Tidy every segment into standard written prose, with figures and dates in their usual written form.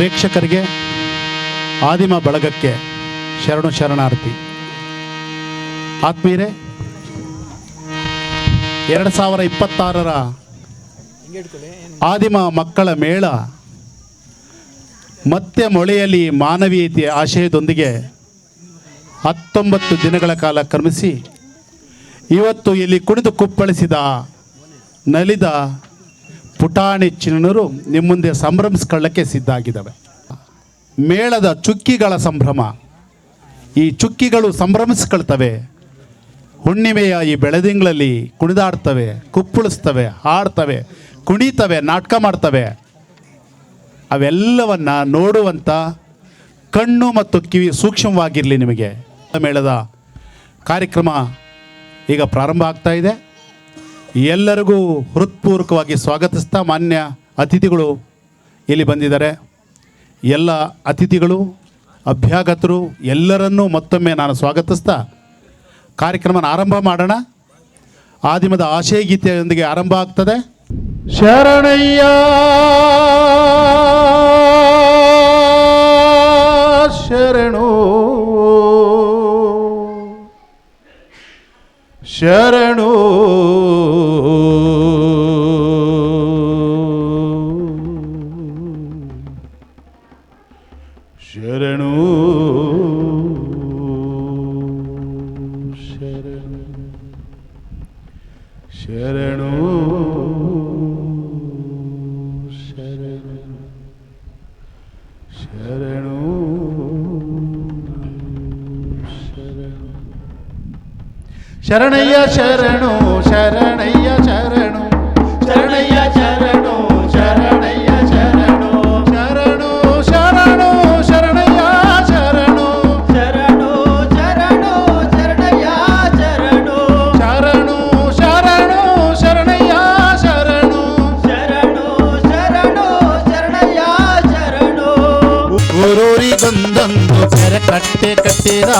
ಪ್ರೇಕ್ಷಕರಿಗೆ, ಆದಿಮ ಬಳಗಕ್ಕೆ ಶರಣು ಶರಣಾರ್ಥಿ. ಆತ್ಮೀಯರೇ, 2026ರ ಆದಿಮ ಮಕ್ಕಳ ಮೇಳ ಮತ್ತೆ ಮೊಳೆಯಲ್ಲಿ ಮಾನವೀಯತೆಯ ಆಶಯದೊಂದಿಗೆ 19 ದಿನಗಳ ಕಾಲ ಕ್ರಮಿಸಿ ಇವತ್ತು ಇಲ್ಲಿ ಕುಣಿದು ಕುಪ್ಪಳಿಸಿದ ನಲಿದ ಪುಟಾಣಿ ಚಿನ್ನರು ನಿಮ್ಮ ಮುಂದೆ ಸಂಭ್ರಮಿಸ್ಕೊಳ್ಳಕ್ಕೆ ಸಿದ್ಧಾಗಿದ್ದಾವೆ. ಮೇಳದ ಚುಕ್ಕಿಗಳ ಸಂಭ್ರಮ. ಈ ಚುಕ್ಕಿಗಳು ಸಂಭ್ರಮಿಸ್ಕೊಳ್ತವೆ. ಹುಣ್ಣಿಮೆಯ ಈ ಬೆಳದಿಂಗಳಲ್ಲಿ ಕುಣಿದಾಡ್ತವೆ, ಕುಪ್ಪಳಿಸ್ತವೆ, ಹಾಡ್ತವೆ, ಕುಣಿತವೆ, ನಾಟಕ ಮಾಡ್ತವೆ. ಅವೆಲ್ಲವನ್ನು ನೋಡುವಂಥ ಕಣ್ಣು ಮತ್ತು ಕಿವಿ ಸೂಕ್ಷ್ಮವಾಗಿರಲಿ ನಿಮಗೆ. ಮೇಳದ ಕಾರ್ಯಕ್ರಮ ಈಗ ಪ್ರಾರಂಭ ಆಗ್ತಾ ಇದೆ. ಎಲ್ಲರಿಗೂ ಹೃತ್ಪೂರ್ವಕವಾಗಿ ಸ್ವಾಗತಿಸ್ತಾ ಮಾನ್ಯ ಅತಿಥಿಗಳು ಇಲ್ಲಿ ಬಂದಿದ್ದಾರೆ. ಎಲ್ಲ ಅತಿಥಿಗಳು, ಅಭ್ಯಾಗತರು ಎಲ್ಲರನ್ನೂ ಮತ್ತೊಮ್ಮೆ ನಾನು ಸ್ವಾಗತಿಸ್ತಾ ಕಾರ್ಯಕ್ರಮನ ಆರಂಭ ಮಾಡೋಣ. ಆದಿಮದ ಆಶಯ ಗೀತೆಯೊಂದಿಗೆ ಆರಂಭ ಆಗ್ತದೆ. ಶರಣಯ್ಯ ಶರಣು ಶರಣು ಶರಣು ಶರಣು ಶರಣು ಶರಣಯ್ಯ ಶರಣು ಶರಣಯ್ಯ ಶರಣು ಶರಣಯ್ಯ ಶರಣು ಶರಣಯ್ಯ ಶರಣು ಶರಣು ಶರಣು ಶರಣಯ್ಯ ಶರಣು ಶರಣು ಶರಣು ಶರಣಯ್ಯ ಶರಣು ಶರಣು ಶರಣು ಶರಣಯ್ಯ ಶರಣು ಶರಣು ಶರಣು ಶರಣಯ್ಯ ಶರಣು. ಊರೂರಿಗೊಂದೊಂದು ಕೆರೆ ಕಟ್ಟೆ ಕಟ್ಟಿದ,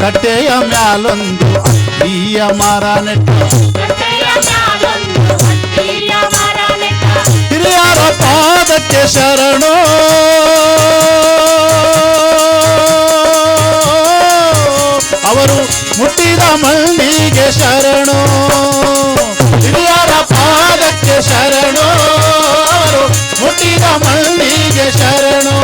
ಕಟ್ಟೆಯ ಮ್ಯಾಲೊಂದು ಅತ್ತಿಯ ಮರ ನೆಟ್ಟ, ಹಿರಿಯರ ಪಾದಕ್ಕೆ ಶರಣು, ಅವರು ಮುಟ್ಟಿದ ಮಣ್ಣಿಗೆ ಶರಣು. ಹಿರಿಯರ ಪಾದಕ್ಕೆ ಶರಣು, ಅವರು ಮುಟ್ಟಿದ ಮಣ್ಣಿಗೆ ಶರಣು.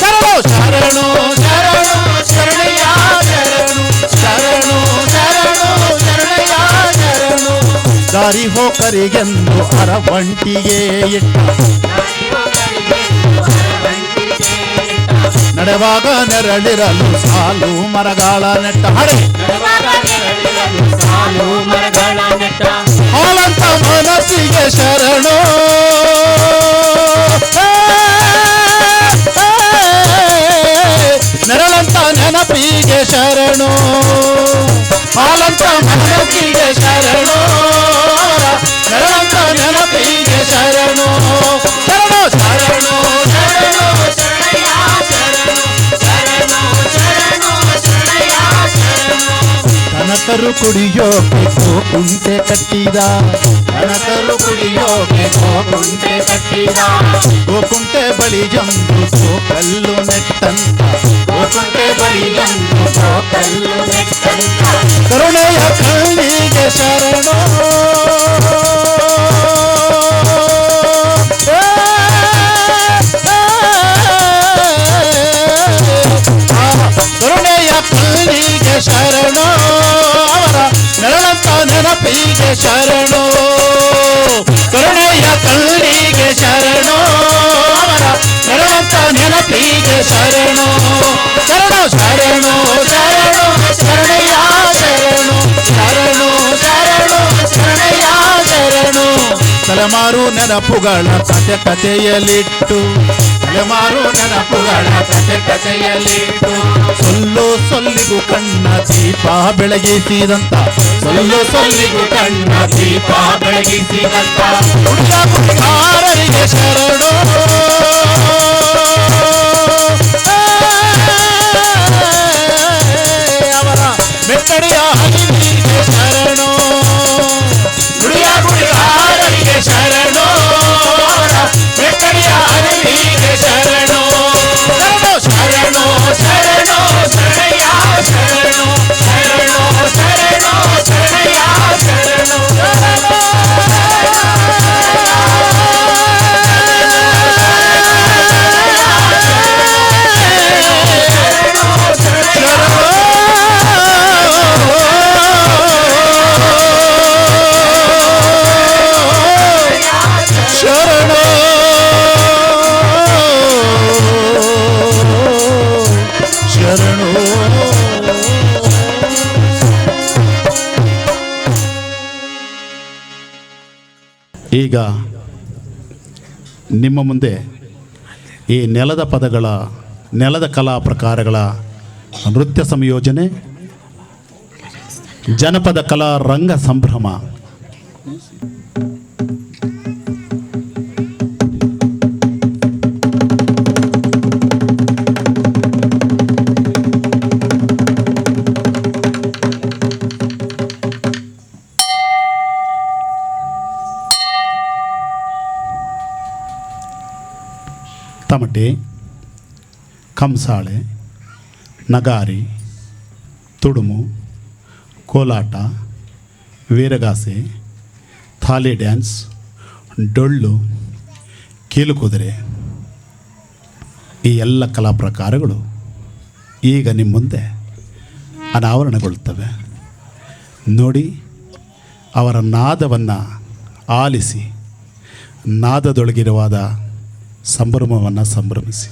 ಶರಣು ಶರಣು ಶರಣು ಶರಣಯ್ಯ ಶರಣು ಶರಣು ಶರಣು ಶರಣಯ್ಯ ಶರಣು. ದಾರಿ ಹೋಕರಿಗೆಂದು ಅರವಂಟಿಗೆ ಇಟ್ಟ, ನಡೆವಾಗ ನೆರಳಿರಲು ಸಾಲು ಮರಗಳ ನೆಟ್ಟ. ಹಳೆ ಹಾಲಂತ ಮನಸ್ಸಿಗೆ ಶರಣು, ನೆರಳಂತ ನೆನಪಿಗೆ ಶರಣು. ಹಾಲಂತ ಮನಸ್ಸಿಗೆ ಶರಣು, ನೆರಳಂತ ನೆನಪಿಗೆ ಶರಣು. ಶರಣು ಶರಣು ಶರಣು ಶರಣಯ್ಯ ಶರಣು ಶರಣು ಶರಣು ಶರಣಯ್ಯ ಶರಣು. ಕನಕರು ಕುಡಿಯೋಕೆ ಗೋಕುಂಟೆ ಕಟ್ಟಿದ, ಕನಕರು ಕುಡಿಯೋಕೆ ಗೋಕುಂಟೆ ಕಟ್ಟಿದ, ಗೋಕುಂಟೆ ಬಳಿ ಜಂಬು ಗೋಕಲ್ಲು ನೆಟ್ಟಂತ, ಗೋಕುಂಟೆ ಬಳಿ ಜಂಬು ಗೋಕಲ್ಲು ನೆಟ್ಟಂತ. ಕರುಣೆಯ ಕಣ್ಣಿಗೆ ಶರಣು, ಕರುಣೆಯ ಕಣ್ಣಿಗೆ ಶರಣು, ಅವರ ನೆರಳಂತ ನೆನಪಿಗೆ ಶರಣು. ಕರುಣೆಯ ಕಣ್ಣಿಗೆ ಶರಣು, ಅವರ ನೆರಳಂತ ನೆನಪಿಗೆ ಶರಣು. ಶರಣು ಶರಣು ಶರಣು ಶರಣಯ್ಯ ಶರಣು ಶರಣು ಶರಣು ಶರಣಯ್ಯ ಶರಣು. ತಲೆಮಾರು ನೆನಪುಗಳ ಕತೆ ಕಥೆಯಲ್ಲಿಟ್ಟು, ತಲೆಮಾರು ನೆನಪುಗಳ ಕತೆ ಕಥೆಯಲ್ಲಿಟ್ಟು, ಸೊಲ್ಲು ಸೊಲ್ಲಿಗೂ ಕಣ್ಣ ದೀಪ ಬೆಳಗಿಸಿದಂತ, ಸೊಲ್ಲು ಸೊಲ್ಲಿಗೂ ಕಣ್ಣ ದೀಪ ಬೆಳಗಿಸಿದಂತ. ಹುಡುಗ ಹುಡುಗಾರರಿಗೆ ಶರಣು, ಅವರ ಬೆಟ್ಟಡಿಯ ಹನಿಗೆ ಶರಣು. ಹುಡುಗ ಹುಡುಗಾರರಿಗೆ ಶರಣು, ಈಗ ನಿಮ್ಮ ಮುಂದೆ ಈ ನೆಲದ ಪದಗಳ ನೆಲದ ಕಲಾ ಪ್ರಕಾರಗಳ ನೃತ್ಯ ಸಂಯೋಜನೆ, ಜನಪದ ಕಲಾ ರಂಗ ಸಂಭ್ರಮ. ತಮಟೆ, ಕಂಸಾಳೆ, ನಗಾರಿ, ತುಡುಮು, ಕೋಲಾಟ, ವೀರಗಾಸೆ, ಥಾಲಿ ಡ್ಯಾನ್ಸ್, ಡೊಳ್ಳು, ಕೀಲುಕುದುರೆ, ಈ ಎಲ್ಲ ಕಲಾ ಪ್ರಕಾರಗಳು ಈಗ ನಿಮ್ಮ ಮುಂದೆ ಅನಾವರಣಗೊಳ್ಳುತ್ತವೆ. ನೋಡಿ, ಅವರ ನಾದವನ್ನು ಆಲಿಸಿ, ನಾದದೊಳಗಿರುವಾದ ಸಂಭ್ರಮವನ್ನು ಸಂಭ್ರಮಿಸಿ.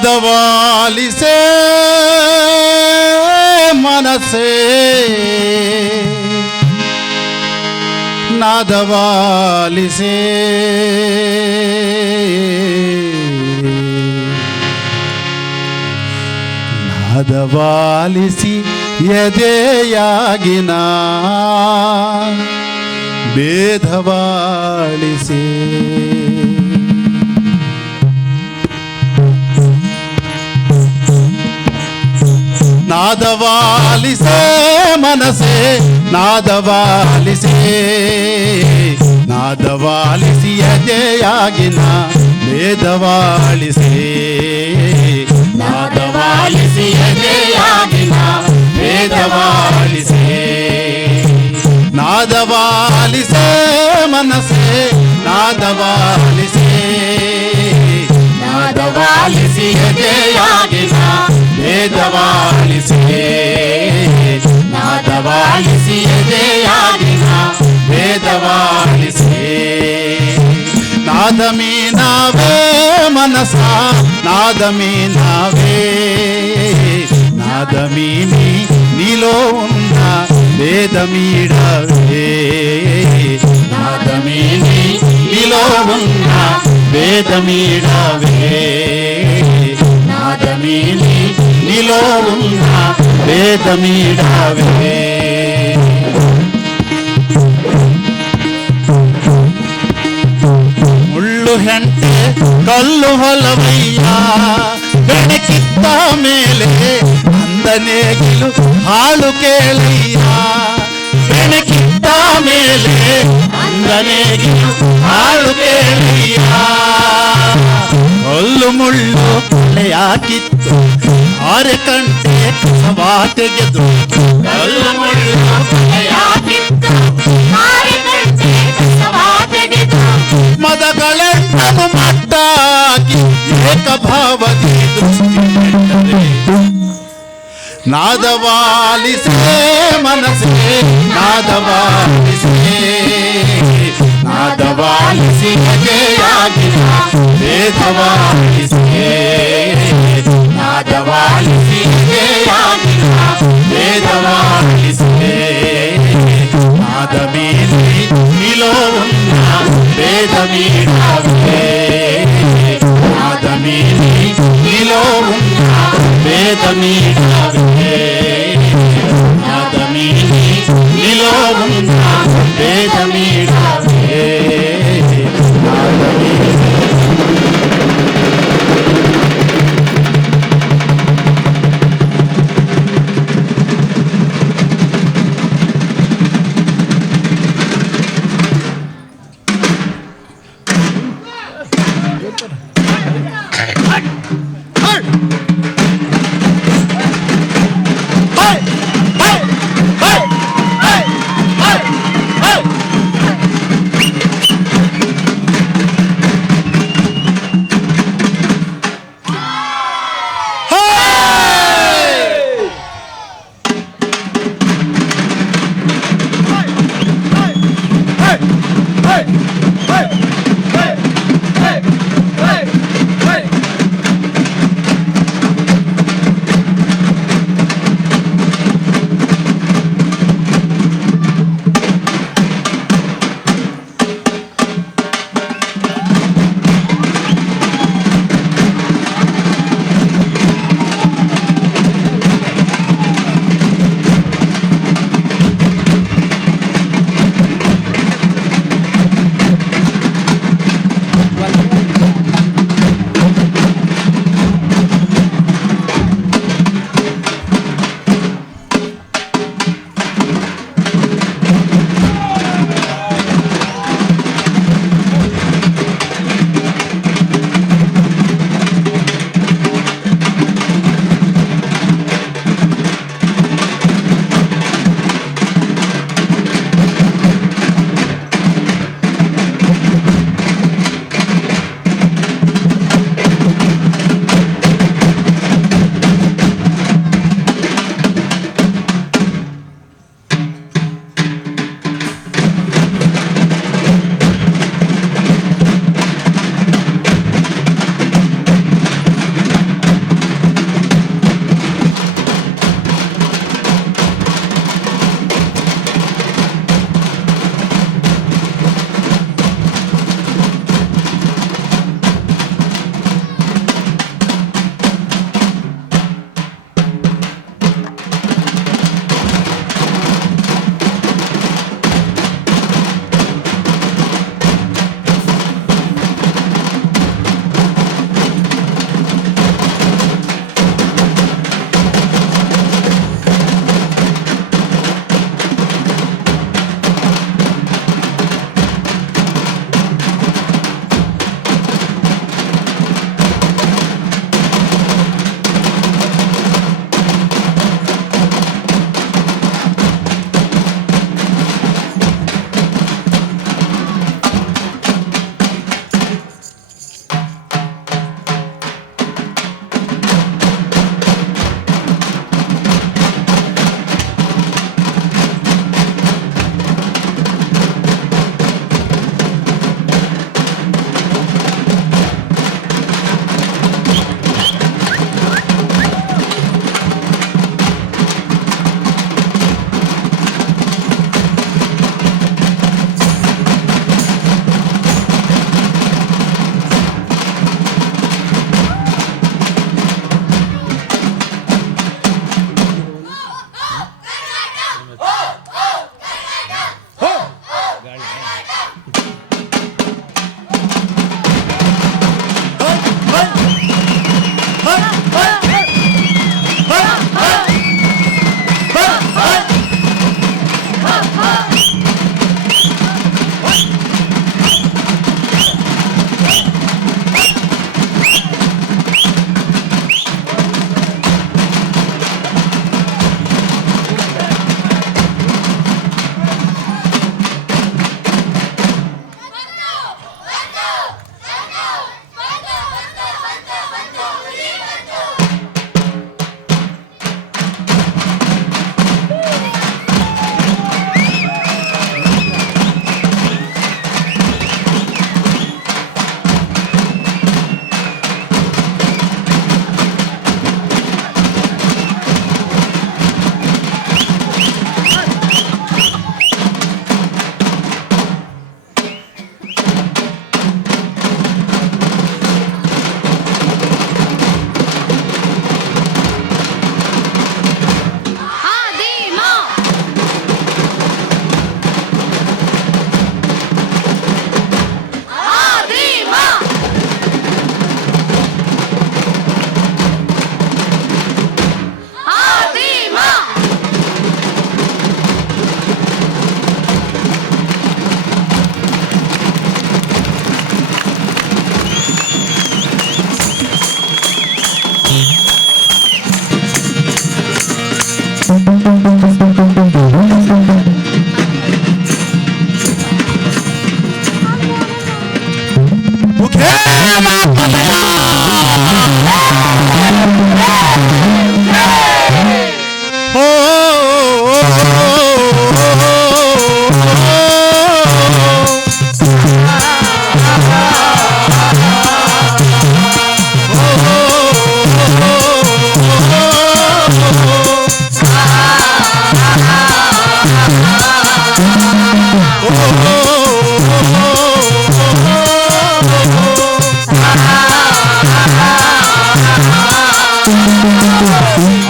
ನಾದವಾಲಿಸೇ ಮನಸೇ, ನಾದವಾಲಿಸೇ ನಾದವಾಲಿಸಿ ಎದೆಯಾಗಿನ ಭೇದವಾಲಿಸೇ. ನಾದವಾಲಿಸೇ ಮನಸೇ, ನಾದವಾಲಿಸೇ, ನಾದವಾಲಿಸಿ ಎದೆಯಾಗಿನ ಭೇದವಾಲಿಸೇ, ನಾದವಾಲಿಸಿ ಎದೆಯಾಗಿನ ಭೇದವಾಲಿಸೇ. ನಾದವಾಲಿಸೇ ಮನಸೇ, ನಾದವಾಲಿಸೇ, ನಾದವಾಲಿಸಿ ಎದೆಯಾಗಿನ ಭೇದವಾಲಿಸೇ, ನಾದವಾಲಿಸಿ ಎದೆಯಾಗಿನ ಭೇದವಾಲಿಸೇ. ನಾದಮೀನಾವೇ ಮನಸ, నాదమీనావే నాదమీని నీలో ఉన్న వేదమీడవే నాదమీని నీలో ఉన్న వేదమీడవే నాదమీని నీలో ఉన్న వేదమీడవే ಮುಳ್ಳು ಹೆಂಟೆ ಕಲ್ಲು ಹೊಲವಯ್ಯ ಬೆಣಕಿತ್ತ ಮೇಲೆ ಅಂದನೇಗಿಲು ಹಾಳು ಕೇಳಯ್ಯ ಬೆಣಕಿತ್ತ ಮೇಲೆ ಅಂದನೇಗಿಲು ಹಾಳು ಕೇಳಯ್ಯ ಕಲ್ಲು ಮುಳ್ಳು ಕೊಲೆಯಾಕಿತ್ತು ಆರೆ ಕಂಟೆ ಕಸವಾ ತೆಗೆದು ಕಲ್ಲು ಮುಳ್ಳು ಕೊಲೆಯಾಕಿತ್ತು ಆರೆ ಕಂಟೆ ಕಸವಾ ತೆಗೆದು ಮದಗಳೆಂಟನು ಮಟ್ಟಾಗಿ ಏಕಭಾವದಿ ದೃಷ್ಟಿ ನೆಟ್ಟರೆ ನಾದವಾಲಿಸೇ ಮನಸೇ ನಾದವಾಲಿಸೇ ನಾದವಾಲಿಸಿ ಬಗೆಯಾಗಿನ ವೇದವಾಲಿಸೇ ನಾದವಾಲಿಸಿ ಬಗೆಯಾಗಿನ ವೇದವಾಲಿಸೇ ನಾದಮೀರಿ ನಿಲೋವುನ್ನ ವೇದಮೀಡವೇ ನಾದಮೀರಿ ನಿಲೋವುನ್ನ ವೇದಮೀಡವೇ ನಾದಮೀರಿ ನಿಲೋವುನ್ನ ವೇದಮೀಡವೇ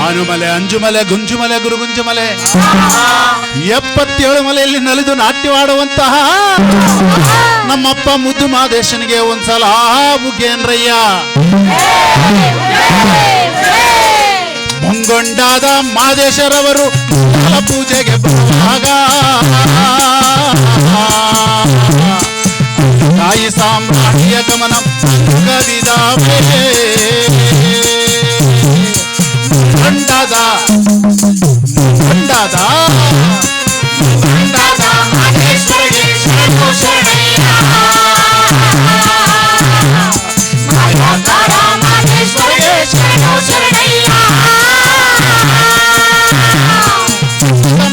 ಆನುಮಲೆ, ಅಂಜುಮಲೆ, ಗುಂಜುಮಲೆ, ಗುರುಗುಂಜುಮಲೆ 77 ಮಲೆಯಲ್ಲಿ ನಲಿದು ನಾಟ್ಯವಾಡುವಂತಹ ನಮ್ಮಪ್ಪ ಮುದ್ದು ಮಾದೇಶನಿಗೆ ಒಂದ್ಸಲ ಬುಗೇನ್ರಯ್ಯ. ಮುಂಗೊಂಡಾದ ಮಾದೇಶರವರು ಪೂಜೆಗೆ ಬರುವಾಗ ತಾಯಿ ಸಾಮ್ರಾಜ್ಯ ಗಮನ ಕವಿದಾವೆ. ಮುಂಗೊಂಡಾದ ಮಾದೇಶ್ವರಿಗೆ ಶರಣು ಶರಣಯ್ಯ. ಮಾದೇಶ್ವರಿಗೆ ಶರಣು ಶರಣಯ್ಯ.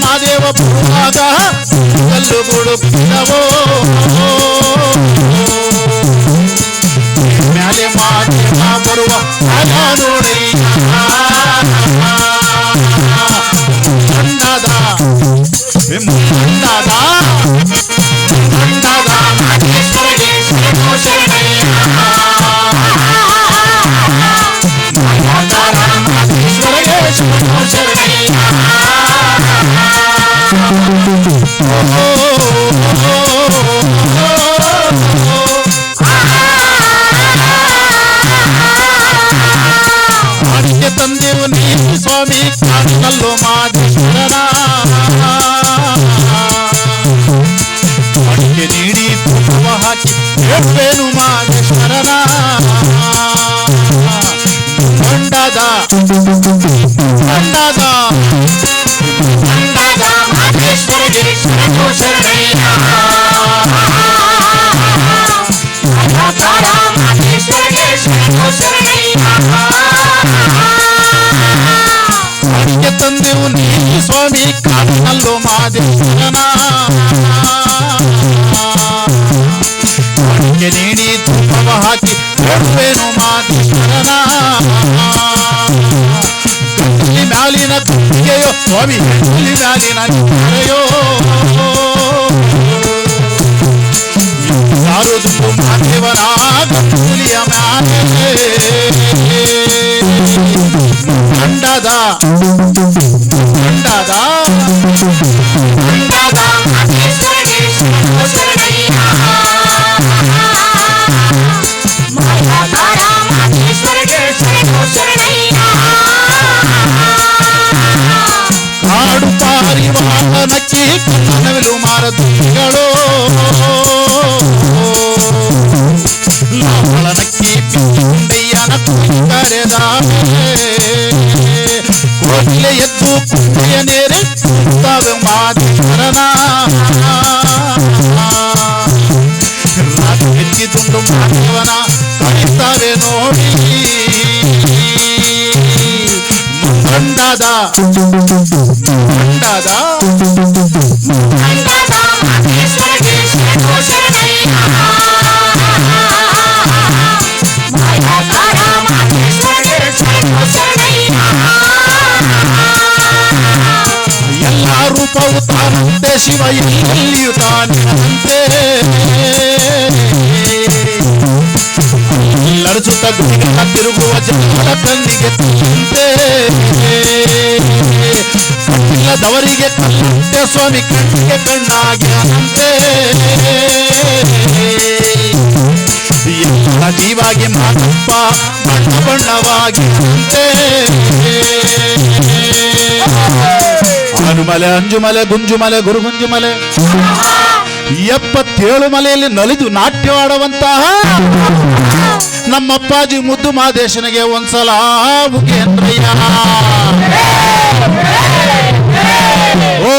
ಮಾದೇವ ಬರುವಾಗ ಕಲ್ಲುಗಳು ಬಿದ್ದವೋ ಮ್ಯಾಲೆ ಮಾದೇವ ಬರುವ ನೋಡಯ್ಯ. ಮುಂಗೊಂಡಾದ ಮಾದೇಶ್ವರಿಗೆ ಶರಣು ಶರಣಯ್ಯ. ಮಾದೇಶ್ವರಿಗೆ ಶರಣು ಶರಣಯ್ಯ. ಅಡಿಗೆ ತಂದೆವು ನೀನು ಸ್ವಾಮಿ ಕಲ್ಲೋ ಮಾದೇಶ್ವರನ. ಅಡಿಗೆ ನೀಡಿ ತುಪ್ಪ ಹಾಕಿ ಹೇಳುವೇನು ಮಾದೇಶ್ವರನ. ಮುಂಗೊಂಡಾದ ಮಾದೇಶ್ವರಿಗೆ ಶರಣು ಶರಣಯ್ಯ. ಮಾದೇಶ್ವರಿಗೆ ಶರಣು ಶರಣಯ್ಯ. ಅಡಿಗೆ ತಂದೆವು ನೀನು ಸ್ವಾಮಿ ಕಾಣಲ್ಲೋ ಮಾದೇಶ್ವರನ. ಅಡಿಗೆ ನೀಡಿ ತುಪ್ಪವ ಹಾಕಿ ಕೊಡುವೇನು ಮಾದೇಶ್ವರನ. ಗಂಟಲಿ ಮ್ಯಾಲಿನ ಕುತ್ತಿಗೆಯೋ ಸ್ವಾಮಿ, ಗಂಟಲಿ ಮ್ಯಾಲಿನ ಕರೆಯೋ ಸಾರುದು ಮಾದೇವನ ಗಂಟಲಿಯ ಮ್ಯಾಲೆ. ಮುಂಗೊಂಡಾದ ಮಾದೇಶ್ವರಿಗೆ ಶರಣು ಶರಣಯ್ಯ. ಮಾದೇಶ್ವರಿಗೆ ಶರಣು ಶರಣಯ್ಯ. ಕಾಡು ಪಾರಿವಾಳನಕ್ಕಿ ಕನ್ನನವಿಲು ಮಾರದುಗಳು ಲಾವಳನಕ್ಕಿ ಪಿಂಡಯ್ಯನ ಕರೆದಾವೆ. ಕೋಗಿಲೆ ಎದ್ದು ಕುಂಡೆಯ ನೇರೆ ಕುಂತಾವೆ ಮಾದೇಶ್ವರನ. ರಾತ್ರಿ ಎತ್ತಿದುಂಡು ಮಾದೇವನ ಕಳಿತಾವೆ ನೋಡಿ. ಮುಂಗೊಂಡಾದ ಮಾದೇಶ್ವರಿಗೆ ಶರಣು ಶರಣಯ್ಯ. ಮಾದೇಶ್ವರಿಗೆ ಶರಣು ಶರಣಯ್ಯ. ಎಲ್ಲ ರೂಪವು ತಾನಂತೆ, ಶಿವ ಎಲ್ಲಿಯೂ ತಾನಂತೆ. ಲಡಿಸುತ್ತ ಗುಡಿಗಳ ತಿರುಗುವ ಜನರ ಕಣ್ಣಿಗೆ ತಂತೆ. ಕಣ್ಣಿಲ್ಲದವರಿಗೆ ಕಲ್ಲಂತೆ ಸ್ವಾಮಿ ಕಣ್ಣಿಗೆ ಕಣ್ಣಾಗಿ ಅನಂತೆ. ಎಲ್ಲ ಜೀವಾಗಿ ಮಾತಪ್ಪ ಬಣ್ಣ ಬಣ್ಣವಾಗಿ ಅಂತೆ. ಆನುಮಲೆ, ಅಂಜುಮಲೆ, ಗುಂಜುಮಲೆ, ಗುರುಗುಂಜುಮಲೆ 77 ಮಲೆಯಲ್ಲಿ ನಲಿದು ನಾಟ್ಯವಾಡುವಂತಹ ನಮ್ಮಪ್ಪಾಜಿ ಮುದ್ದು ಮಾದೇಶನಿಗೆ ಒಂದ್ಸಲ ಬುಗೇನ್ರಯ್ಯ. ಓ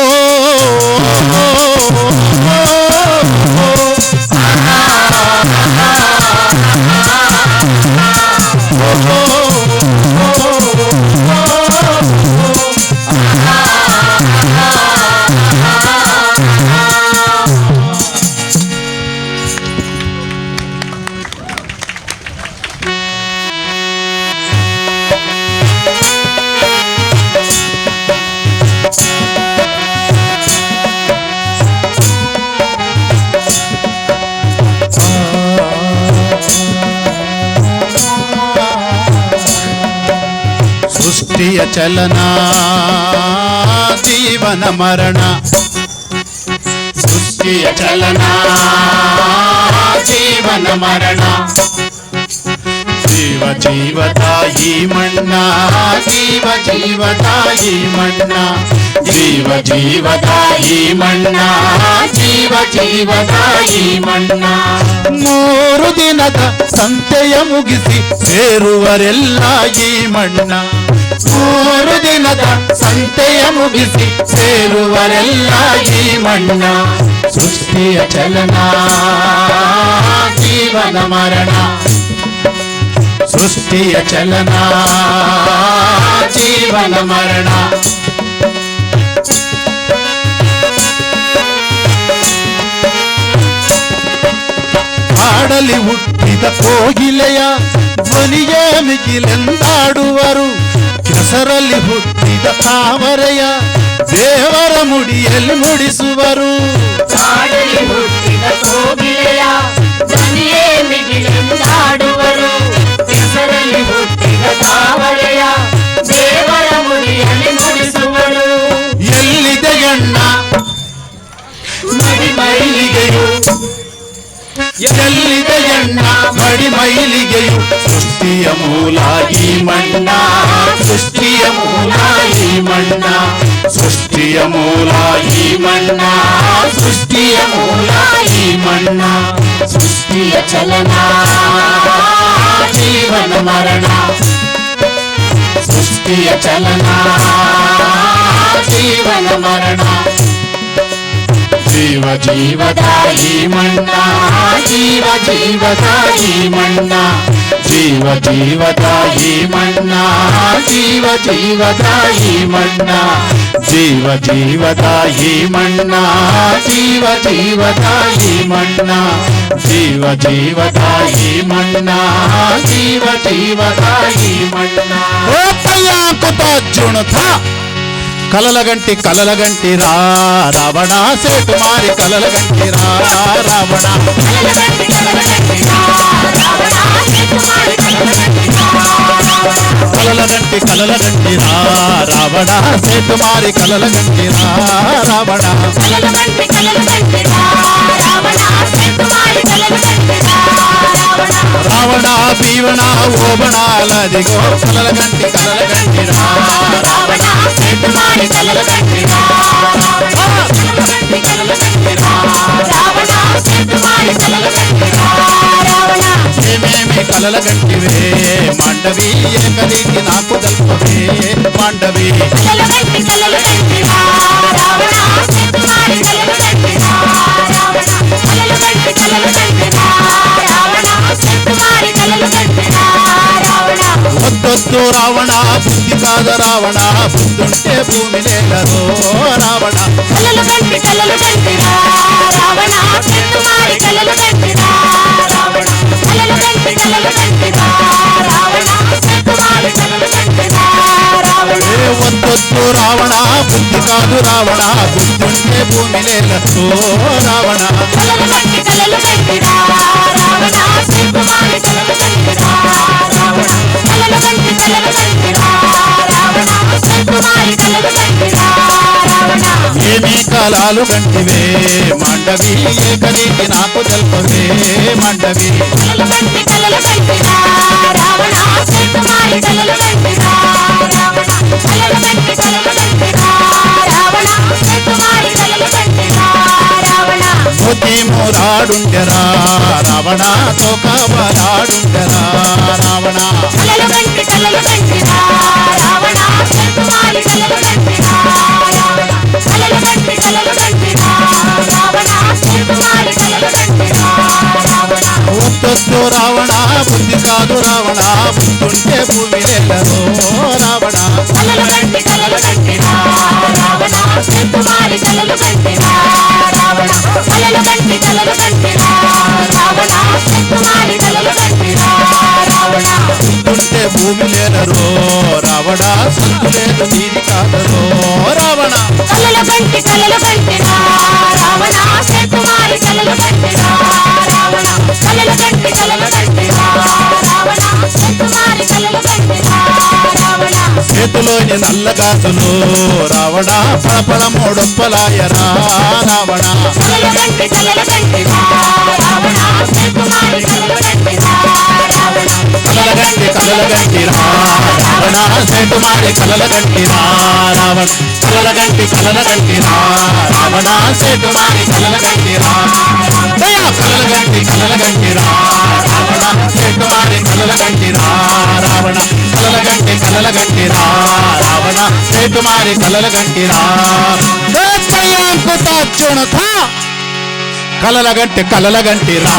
ಸೃಷ್ಟಿಯ ಚಲನ ಜೀವನ ಮರಣ ಸೃಷ್ಟಿಯ ಚಲನ ಜೀವನ ಮರಣ ಜೀವ ಜೀವತಾಯಿ ಮಣ್ಣ ಜೀವ ಜೀವತಾಯಿ ಮಣ್ಣ ಜೀವ ಜೀವತಾಯಿ ಮಣ್ಣ ಜೀವ ಜೀವತಾಯಿ ಮಣ್ಣ ಮೂರು ದಿನದ ಸಂತೆಯ ಮುಗಿಸಿ ಸೇರುವರೆಲ್ಲ ಈ ಮಣ್ಣ ಮೂರು ದಿನದ ಸಂತೆಯ ಮುಗಿಸಿ ಸೇರುವರೆಲ್ಲ ಈ ಮಣ್ಣ ಸೃಷ್ಟಿಯ ಚಲನ ಜೀವನ ಮರಣ ಸೃಷ್ಟಿಯ ಚಲನ ಜೀವನ ಮರಣ ಹಾಡಲಿ ಹುಟ್ಟಿದ ಕೋಗಿಲೆಯ ಧ್ವನಿಯೇ ಮಿಗಿಲೆಂದಾಡುವರು ಕೆಸರಲ್ಲಿ ಹುಟ್ಟಿದ ತಾವರೆಯ ದೇವರ ಮುಡಿಯಲ್ಲಿ ಮುಡಿಸುವರು ಹಾಡಲಿ ಹುಟ್ಟಿದ ಕೋಗಿಲೆಯ ಧ್ವನಿಯೇ ಮಿಗಿಲೆಂದಾಡುವರು ಕೆಸರಲ್ಲಿ ಹುಟ್ಟಿದ ತಾವರೆಯ ದೇವರ ಮುಡಿಯಲ್ಲಿ ಮುಡಿಸುವರು ಎಲ್ಲಿದೆ ಎಣ್ಣ ಮಡಿ ಮೈಲಿಗೆಯು ಎಲ್ಲಿದೆ ಎಣ್ಣ ಮಡಿ ಮೈಲಿಗೆಯು ಸೃಷ್ಟಿಯ ಮೂಲ ಈ ಮಣ್ಣ ಸೃಷ್ಟಿಯ ಮೂಲ ಈ ಮಣ್ಣ ಸೃಷ್ಟಿಯ ಮೂಲ ಈ ಮಣ್ಣ ಸೃಷ್ಟಿಯ ಮೂಲ ಈ ಮಣ್ಣ ಸೃಷ್ಟಿಯ ಚಲನ ಜೀವನ ಮರಣ ಸೃಷ್ಟಿಯ ಚಲನ ಜೀವನ ಮರಣ ಜೀವ ಜೀವದಾಯಿ ಮಣ್ಣ ಜೀವ ಜೀವದಾಯಿ ಮಣ್ಣ ಜೀವ ಜೀವದಾಯಿ ಮಣ್ಣ ಜೀವ ಜೀವದಾಯಿ ಮಣ್ಣ ಜೀವ ಜೀವದಾಯಿ ಮಣ್ಣ ಜೀವ ಜೀವದಾಯಿ ಮಣ್ಣ ಜೀವ ಜೀವದಾಯಿ ಮಣ್ಣ ಜೀವ ಜೀವದಾಯಿ ಮಣ್ಣ కలలగంటి రా రావణ సేటు మారి కలలగంటి రా రావణ కలలగంటి రా రావణ సేటు మారి కలలగంటి రా రావణ రావణ పీవణ ఓబణాలదిగో కలలగంటి రా రావణ సేటు మారి కలలగంటి రా ఏమేమి కలలగంటివే మాండవి ఏకరీతి నాకు తెల్పవే మాండవి వద్దొద్దు రావణ బుద్ధి కాద రావణ బుద్ధుంటే భూమి లేదరో రావణ వద్దొద్దు రావణ బుద్ధి కాదు రావణ బుద్ధుంటే భూమి లేదరో రావణ ఏమీ కాలాలు గంటివే మాండవి ఏకరీతి నాకు తెల్పవే మాండవి మోరాడుండెరా రావణ తోకబలాడుండెరా రావణ వద్దొద్దు రావణ బుద్ధి కాదు రావణ బుద్ధుంటే భూమి లేదరో రావణ బుద్ధుంటే భూమి లేదరో రావణ సంతు లేదు నీది కాదరో రావణ చేతులు చేతులోని నల్లగాజులు రావణ పళపళ మూడొప్పలాయరా రావణ కలలగంటి కలలగంటిరా రావణ సేతుమారి కలలగంటిరా రావణ కలలగంటి కలలగంటిరా రావణ సేటుమారి కలలగంటిరా రావణ కలలగంటి కలలగంటిరా రావణ సేటుమారి కలలగంటిరా కలలగంటి కలలగంటిరా రావణ సేటుమారి కలలగంటిరా రావణ కలలగంటి కలలగంటిరా రావణ సేటుమారి కలలగంటిరా కలలగంటి కలలగంటిరా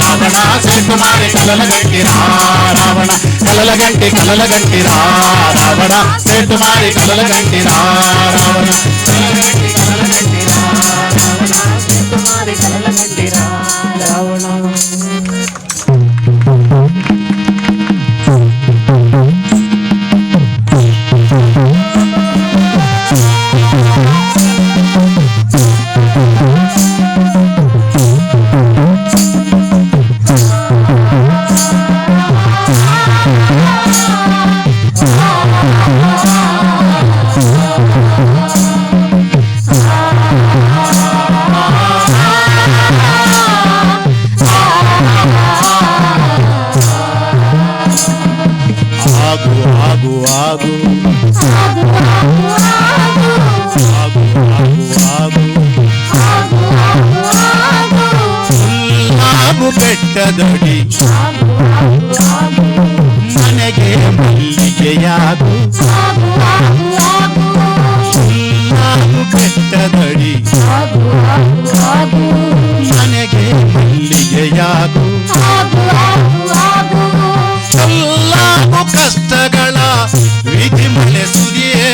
రావణ సేటుమారి కలలగంటిరా రావణ కలలగంటి కలలగంటిరా రావణ సేటుమారి కలలగంటిరా రావణ కలలగంటి కలలగంటిరా రావణ సేటుమారి కలలగంటిరా రావణ ఆగు ఆగు ఆగు ఆగు ఆగు ఆగు పెట్టದಡಿ ನನಗೆ ಮಲ್ಲಿಗೆಯಾಗು ಆಗು పెట్టದಡಿ ನನಗೆ ಮಲ್ಲಿಗೆಯಾಗು ಎಲ್ಲಾಗು ಕಷ್ಟಗಳ ವಿಧಿ ಮಳೆ ಸುರಿಯೇ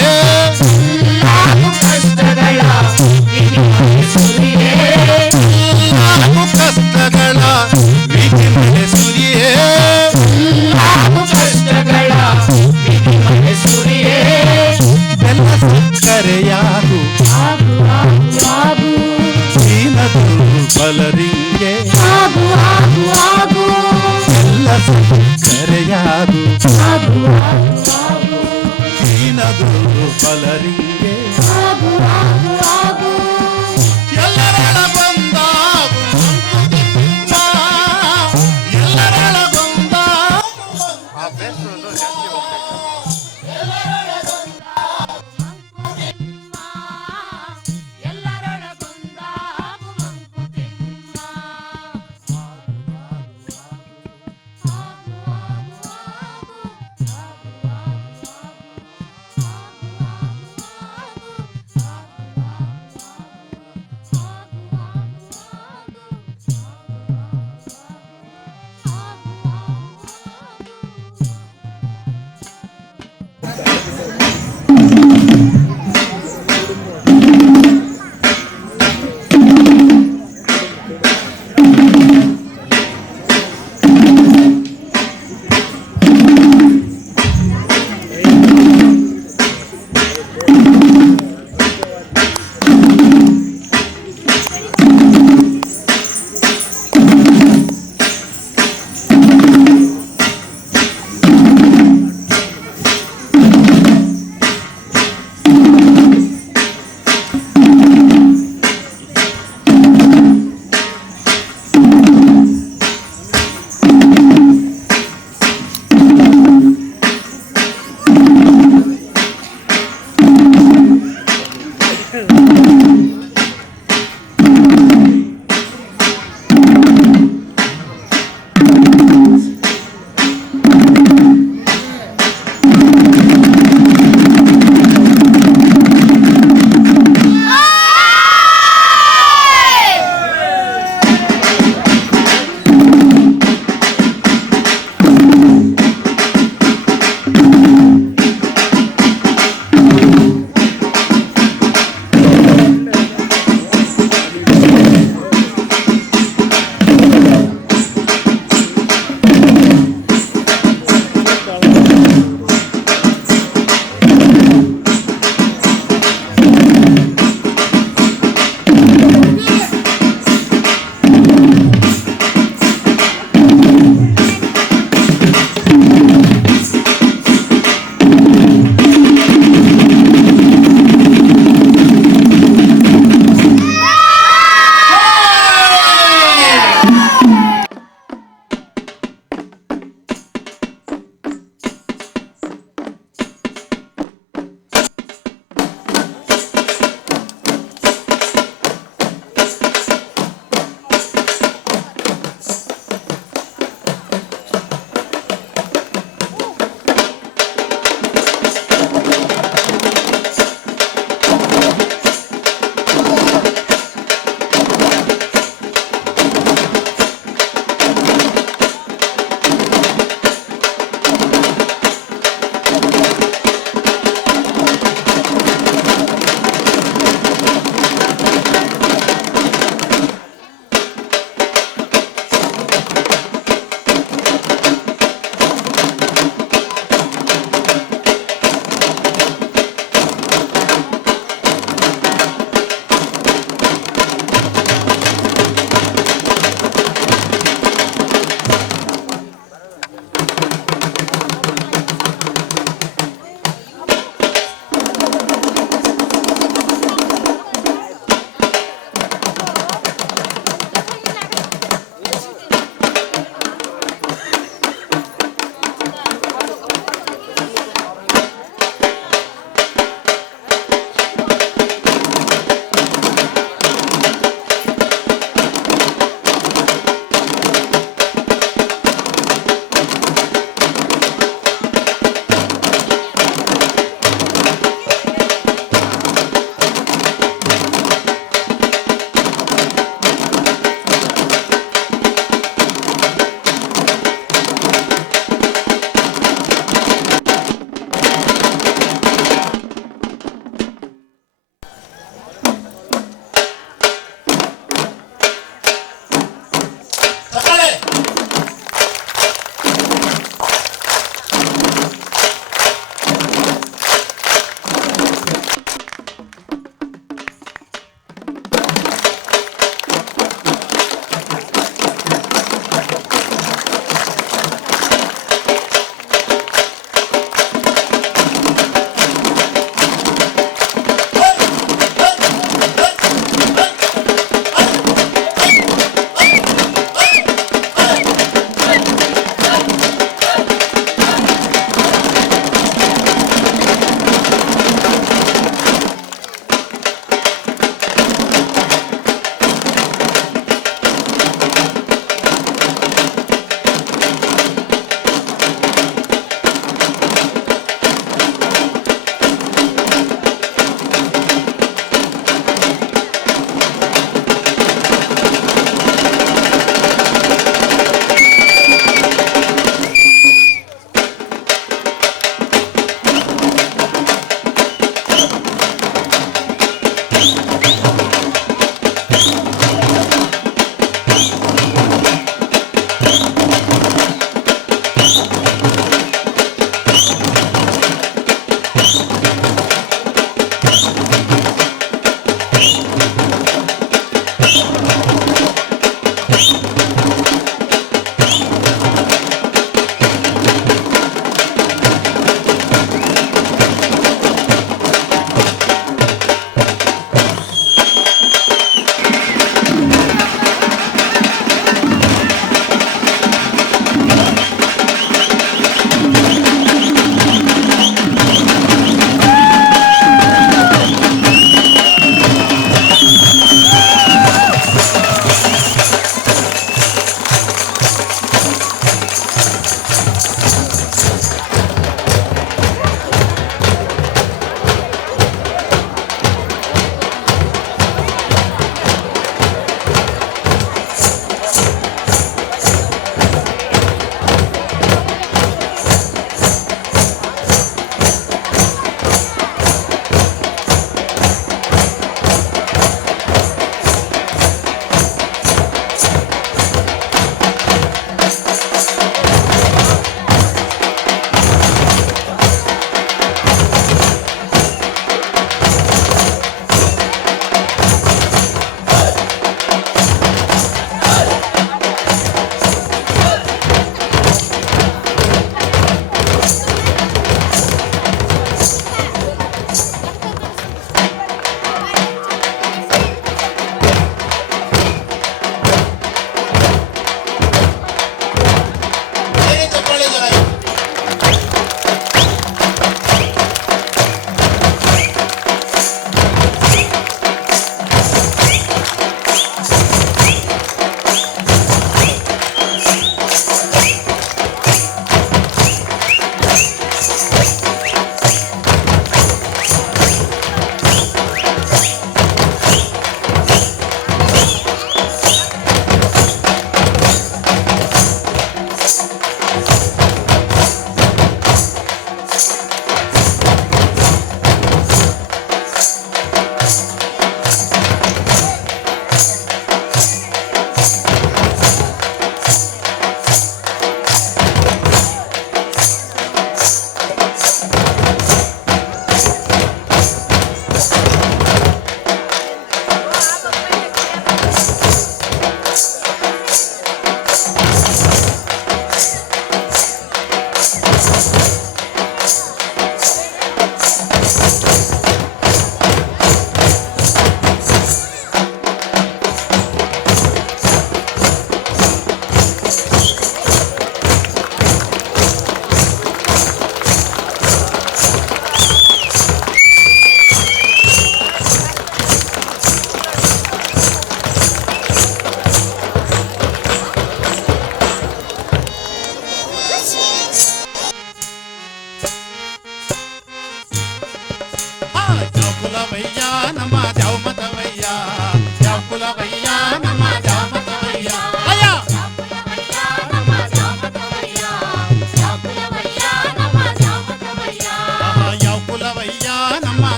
ಕಷ್ಟಗಳ ಸುರಿಯೇ ಎಲ್ಲಾಗು ಕಷ್ಟಗಳ ವಿಧಿ ಮಳೆ ಸುರಿಯೇ ಕಷ್ಟಗಳ ಸುರಿಯೇ ಬೆಲ್ಲ ಸಕ್ಕರೆಯಾಗು ದೀನದು ಬಲರಿಂಗೆ ಎಲ್ಲ ಸಕ್ಕರೆಯಾಗು ದೀನದು ಬಲರಿಂಗೆ ಎಲ್ಲರಳ ಬಂದಾಗು ಎಲ್ಲರಳ ಬಂದಾಗು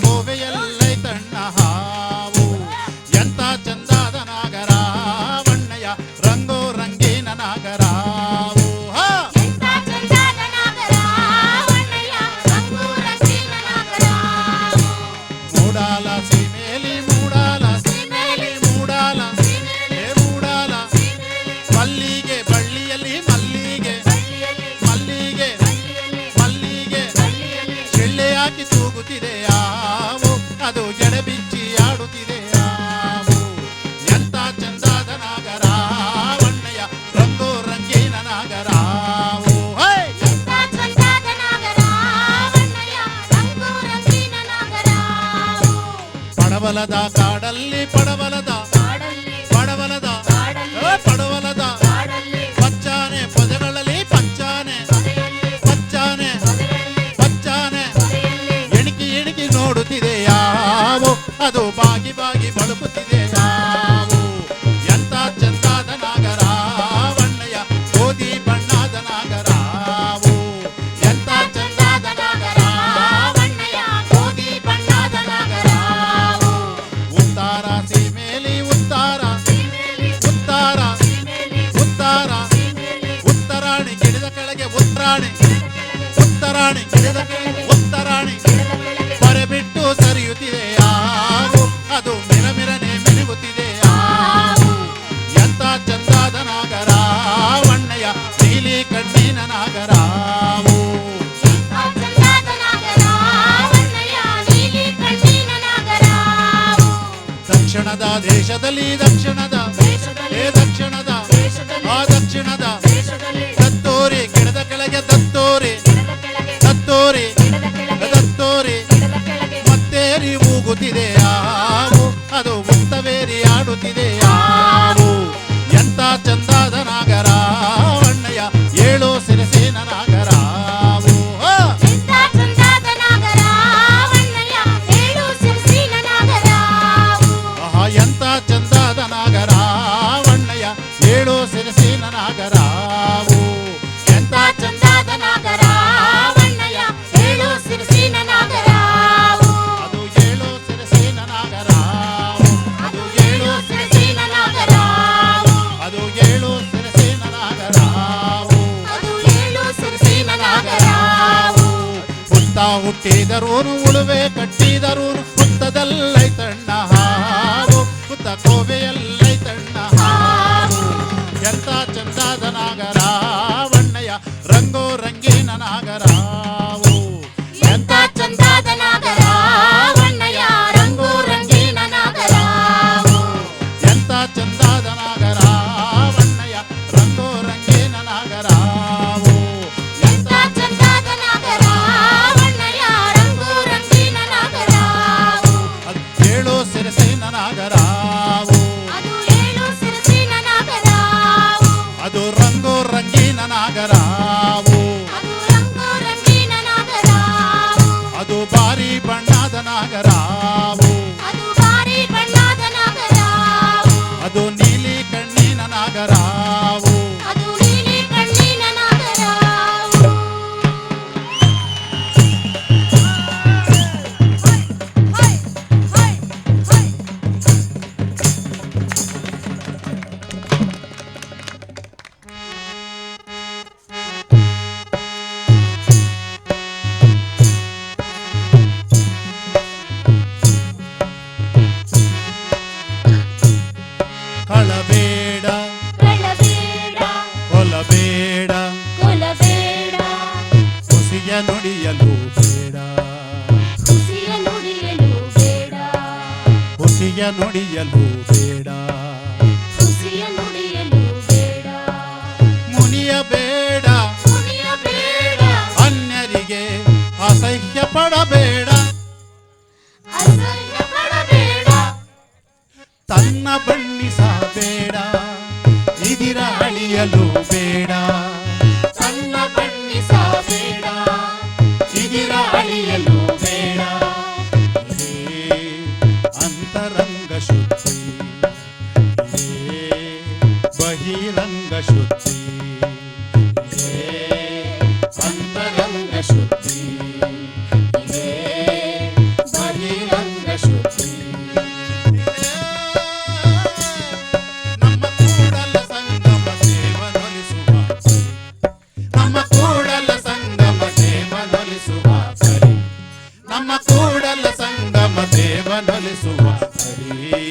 ಕೋವೆಯಲ್ಲೈತಣ್ಣ ಹಾವು ಎಂತ ಚಂದಾದ ನಾಗರಾವಣ್ಣಯ್ಯ ರಂಗೋ ರಂಗಿನ ನಾಗರಾವು ಎಂತ ಚಂದಾದ ನಾಗರಾವಣ್ಣಯ್ಯ ರಂಗು ರಂಗಿನ ನಾಗರಾವು ಮೂಡಾಲ ಸೀಮೇಲಿ ಮೂಡಾಲ ಸೀಮೇಲಿ ಮೂಡಾಲ ಏ ಮೂಡಾಲ ಮಲ್ಲಿಗೆ ಬಳ್ಳಿಯಲ್ಲಿ ಮಲ್ಲಿಗೆ ಮಲ್ಲಿಗೆ ಮಲ್ಲಿಗೆ ಶಿಳ್ಳೆ ಹಾಕಿ ತೂಗುತ್ತಿದೆ ಯಾವು ಅದು ಎಡೆಬಿಚ್ಚಿ ಆಡುತ್ತಿದೆ ಯಾವು ಎಂತ ಚಂದಾದ ನಾಗರಾವಣ್ಣಯ್ಯ ರಂಗೋ ರಂಗಿನ ನಾಗರಾವು ಎಂತ ಚಂದಾದ ನಾಗರಾವಣ್ಣಯ್ಯ ರಂಗು ರಂಗಿನ ನಾಗರಾವು ಪಡವಲದ ಕಾಡಲ್ಲಿ ಪಡವಲದ ಕಾಡಲ್ಲಿ ಪಡವಲದ ಪಡವಲದ ಕಾಡಲ್ಲಿ ಪಚ್ಚಾನೆ ಪೊದೆಗಳಲ್ಲಿ ಪಚ್ಚಾನೆ ಪೊದೆಯಲ್ಲಿ ಪಚ್ಚಾನೆ ಪೊದೆಯಲ್ಲಿ ಪಚ್ಚಾನೆ ಪೊದೆಯಲ್ಲಿ ಎಣಿಕಿ ಎಣಿಕಿ ನೋಡುತ್ತಿದೆ ಯಾವು ಅದು ಬಾಗಿ ಬಾಗಿ ಬಳುಕುತ್ತಿದೆ ಯಾವು ಎಂತ ಚಂದಾದ ನಾಗರಾವಣ್ಣಯ್ಯ ಗೋಧಿ ಬಣ್ಣದ ನಾಗರಾವು ಎಂತ ಚಂದಾದ ನಾಗರಾವಣ್ಣಯ್ಯ ಗೋಧಿ ಬಣ್ಣದ ನಾಗರಾವು ಉತ್ತಾರ ಸೀಮೇಲಿ ಉತ್ತಾರ ಸೀಮೆಲಿ ಉತ್ತಾರ ಸೀಮೆಲಿ ಉತ್ತಾರ ಸೀಮೆಲಿ ಉತ್ತರಾಣಿ ಗಿಡದ ಕೆಳಗೆ ಉತ್ತರಾಣಿ ಉತ್ತರಾಣಿ ಗಿಡದ ಕೆಳಗೆ ಉತ್ತರಾಣಿ ಗಿಡದ ಕೆಳಗೆ ಬರೆಬಿಟ್ಟು ಸರಿಯುತ್ತಿದೆ ಯಾವು ಅದು ಮಿರಮಿರನೆ ಮಿನುಗುತ್ತಿದೆ ಯಾವು ಎಂತ ಚಂದಾದ ನಾಗರಾವಣ್ಣಯ್ಯ ನೀಲಿ ಕಣ್ಣಿನ ನಾಗರಾವು ಎಂತ ಚಂದಾದ ನಾಗರಾವಣ್ಣಯ್ಯ ನೀಲಿ ಕಣ್ಣಿನ ನಾಗರಾವು ದಕ್ಷಿಣದ ದೇಶದಲ್ಲಿ ದಕ್ಷಿಣದ ದೇಶದಲ್ಲಿ ಏ ದಕ್ಷಿಣದ ದೇಶದಲ್ಲಿ ಆ ದಕ್ಷಿಣದ ದೇಶದಲ್ಲಿ ದತ್ತೋರಿ ಗಿಡದ ಕೆಳಗೆ ದತ್ತೋರಿ ಗಿಡದ ಕೆಳಗೆ ದತ್ತೋರಿ ಗಿಡದ ಕೆಳಗೆ ದತ್ತೋರಿ ಗಿಡದ ಕೆಳಗೆ ಮತ್ತೇರಿ ಊಗುತ್ತಿದೆ ಯಾವು ಅದು ಮುಕ್ತವೇರಿ ಆಡುತ್ತಿದೆ ಯಾವು ಎಂತ ಚಂದಾದ ನಾಗರಾವಣ್ಣಯ್ಯ ಏಳು ಸಿರಸಿನ ನಾಗರಾವು ಎಂತ ಚಂದಾದ ನಾಗರಾವಣ್ಣಯ್ಯ ಏಳು ಸಿರಸಿನ ನಾಗರಾವು ಆಹಾ ಎಂತ ಚಂದಾದ ನಾಗರಾವಣ್ಣಯ್ಯ ಏಳು ಸಿರಸಿನ ನಾಗರಾವು ಎಂತ ಚಂದಾದ ನಾಗರಾವಣ್ಣಯ್ಯ ಏಳು ಸಿರಸಿನ ನಾಗರಾವು ಅದು ಏಳು ಸಿರಸಿನ ನಾಗರಾವು ಅದು ಏಳು ಸಿರಸಿನ ನಾಗರಾವು ಅದು ಏಳು ಸಿರಸಿನ ನಾಗರಾವು ಅದು ಏಳು ಸಿರಸಿನ ನಾಗರಾವು ಹುತ್ತ ಹುಟ್ಟಿದರೂನು ಉಳುವೆ ಕಟ್ಟಿದರೂನು ಹುತ್ತದಲ್ಲೈತಣ್ಣ ಹಾವು ಹುತ್ತ ಕೋವೆಯಲ್ಲೈತಣ್ಣ ಹಾವು ಎಂತ ಚಂದಾದ ನಾಗರಾವಣ್ಣಯ್ಯ ರಂಗೋ ರಂಗಿನ ನಾಗರಾವು ಎಂತ ಚಂದಾದ ನಾಗರಾವಣ್ಣಯ್ಯ ರಂಗು ರಂಗಿನ ನಾಗರಾವು ಎಂತ ಚಂದಾದ ನಾಗರಾವಣ್ಣಯ್ಯ ರಂಗೋ ರಂಗಿನ ನಾಗರಾವು ಎಂತ ಚಂದಾದ ನಾಗರಾವಣ್ಣಯ್ಯ ರಂಗು ರಂಗಿನ ನಾಗರಾವು ಅದು ಏಳು ಸಿರಸಿನ ನಾಗರಾವು ಅದು ಏಳು ಸಿರಸಿನ ನಾಗರಾವು ಅದು ರಂಗೋ ರಂಗಿನ ನಾಗರಾವು ಅದು ರಂಗು ರಂಗಿನ ನಾಗರಾವು ಅದು ಭಾರಿ ಬಣ್ಣದ ನಾಗರಾವು ಅದು ಭಾರಿ ಬಣ್ಣದ ನಾಗರಾವು ಅದು ನೀಲಿ ಕಣ್ಣಿನ ನಾಗರಾವು ಅದು ನೀಲಿ ಕಣ್ಣಿನ ನಾಗರಾವು ಹೈ ಹೈ ಹೈ ಕಳಬೇಡ ಕಳಬೇಡ ಕೊಲಬೇಡ ಕೊಲಬೇಡ ಹುಸಿಯ ನುಡಿಯಲು ಬೇಡ ಹುಸಿಯ ನುಡಿಯಲು ಬೇಡ ಹುಸಿಯ ನುಡಿಯಲು ಬೇಡ ಹುಸಿಯ ನುಡಿಯಲು ಬೇಡ ಮುನಿಯಬೇಡ ಮುನಿಯಬೇಡ ಅನ್ಯರಿಗೆ ಅಸಹ್ಯ ಪಡಬೇಡ ಅಸಹ್ಯ ಪಡಬೇಡ ತನ್ನ ಬಣ್ಣಿಸಬೇಡ ಇದಿರ ಅಳಿಯಲು ಬೇಡ ತನ್ನ ಬಣ್ಣಿಸಬೇಡ ಇದಿರ ಅಳಿಯಲು ಬೇಡ ಇದೇ ಅಂತರಂಗ ಶುದ್ಧಿ ಇದೇ ಬಹಿರಂಗ ಶುದ್ಧಿ ಇದೇ ಅಂತರಂಗ ಶುದ್ಧಿ ಇದೇ ಬಹಿರಂಗ ನಮ್ಮ ಕೂಡಲ ಸಂಗಮ ದೇವನೊಲಿಸುವ ಹರಿ.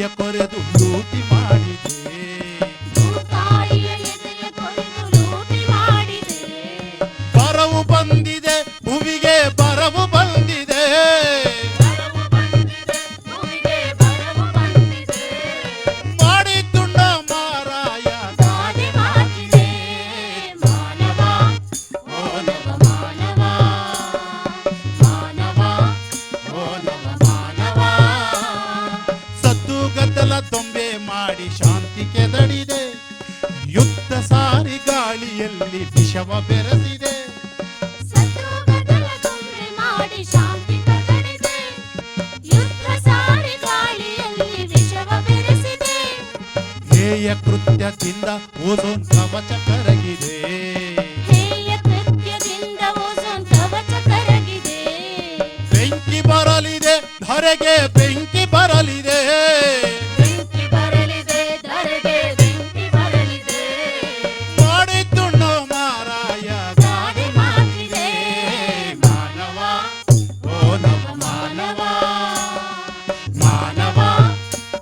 ಎದೆಯ ಕೊರೆದು ಲೂಟಿ ಮಾಡಿದೆ. ಭೂತಾಯಿಯ ಎದೆಯ ಕೊರೆದು ಲೂಟಿ ಮಾಡಿದೆ. ಬರವು ಬಂದಿದೆ ಭುವಿಗೆ ಬರವು ಬಂದಿದೆ. ಬರವು ಬಂದಿದೆ, ಭೂಮಿಗೆ ಬರವು ಬಂದಿದೆ. ಮಾಡಿದ್ದುಂಡ ಮಾರಾಯ ಗಾದೆ ಮಾತಿದೆ. ಮಾನವ, ಓ ನವ ಮಾನವ. ಮಾನವ, ಓ ನವ ಮಾನವ. ಸದ್ದು ಗದ್ದಲ ತೊಂಬೆ ಮಾಡಿ ಶಾಂತಿ ಕೆದಡಿದೆ. ಯುದ್ಧ ಸಾರಿ ಗಾಳಿಯಲ್ಲಿ ವಿಷವ ಬೆರೆಸಿದೆ. ಸತ್ತೋಗದಲ ತೊಂದರೆ ಮಾಡಿ ಶಾಂತಿ ಕದಡಿದೆ. ಯುದ್ಧ ಸಾರಿ ಗಾಳಿಯಲ್ಲಿ ವಿಷವ ಬೆರೆಸಿದೆ. ಹೇಯ ಕೃತ್ಯದಿಂದ ಓಝೋನ್ ಕವಚ ಕರಗಿದೆ. ಹೇಯ ಕೃತ್ಯದಿಂದ ಓಝೋನ್ ಕವಚ ಕರಗಿದೆ. ಬೆಂಕಿ ಬರಲಿದೆ ಧರೆಗೆ ಬೆಂಕಿ ಬರಲಿದೆ. ಬೆಂಕಿ ಬರಲಿದೆ, ಧರೆಗೆ ಬೆಂಕಿ ಬರಲಿದೆ. ಮಾಡಿದ್ದುಣ್ಣ ಮಾರಾಯ ಗಾದೆ ಮಾತಿದೆ. ಮಾನವ, ಓ ನವ ಮಾನವ. ಮಾನವ,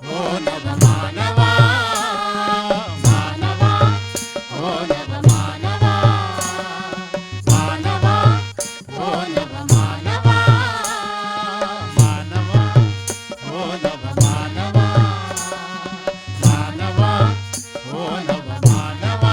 ಓ ನವ ಮಾನವ. ಮಾನವ, ಓ ನವ ಮಾನವ. ಮಾನವ, ಓ ನವ ಮಾನವ. ಮಾನವ ಓ ನವ ಮಾನವ. ಮಾನವ ಓ ನವ ಮಾನವ.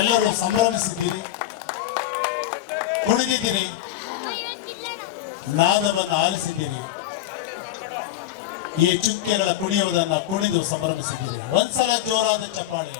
ಎಲ್ಲರೂ ಸಂಭ್ರಮಿಸಿದ್ದೀರಿ, ಕುಣಿದಿದ್ದೀರಿ, ನಾದವನ್ನು ಆಲಿಸಿದ್ದೀರಿ, ಈ ಚುಕ್ಕೆಗಳ ಕುಣಿಯುವುದನ್ನು ಕುಣಿದು ಸಂಭ್ರಮಿಸಿದ್ದೀರಿ. ಒಂದ್ಸಲ ಜೋರಾದ ಚಪ್ಪಾಳೆ.